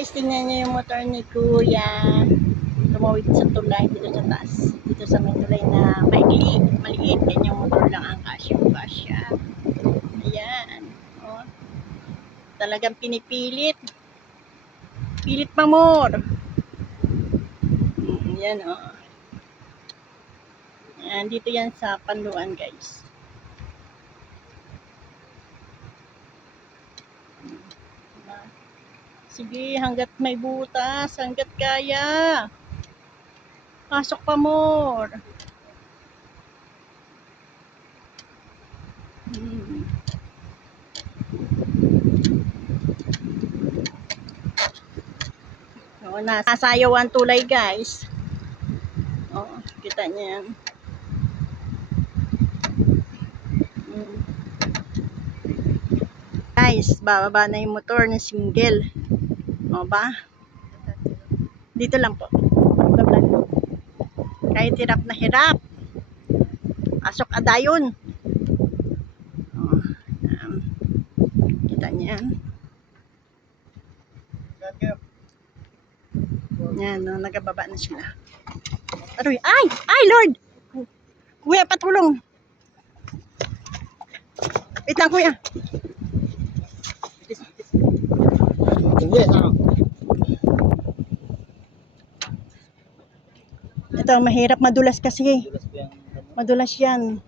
Guys, tingnan niyo yung motor ni Kuya. Tumawid sa tulay dito sa taas. Dito sa may tulay na maliit. Ganyang motor lang ang kasya. Ayan. Oh. Talagang pinipilit. Pilit pa more. Yan oh. Ayan, dito yan sa Panluan guys. Sige, hanggat may butas, hanggat kaya. Pasok pa more. Oh, nasayaw ang tulay guys. Oh, kita niyo yan. Guys, bababa na yung motor ng single. O ba? Dito lang po. Kahit hirap na hirap. Pasok adayon. O, kita niyan. Yan, no, nagababa na sila. Aroy, ay Lord! Kuya, patulong. Wait lang, kuya. Ito, mahirap madulas kasi. Madulas yan.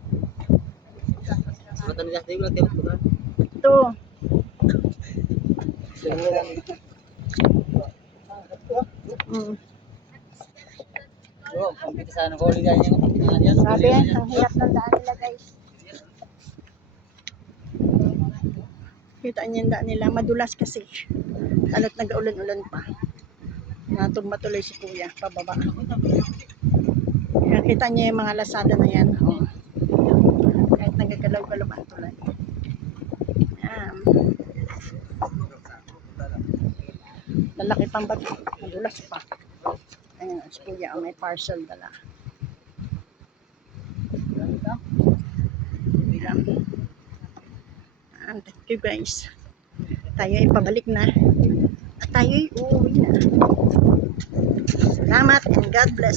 Ito. Sabi, ang hirap ng daan nila guys. Kita niyo yung daan nila, madulas kasi. Lalo't nag-ulan-ulan pa. Natumba tuloy si Kuya, pababa. Kaya kita niyo yung mga lasada na yan. Oh. Kahit nagagalaw-galaw ang tulad. Lalaki pang ba't madulas pa. Ayun, si Kuya, may parcel dala. Thank you guys. Tayo ay pabalik na. At tayo ay uuwi na. Salamat and God bless.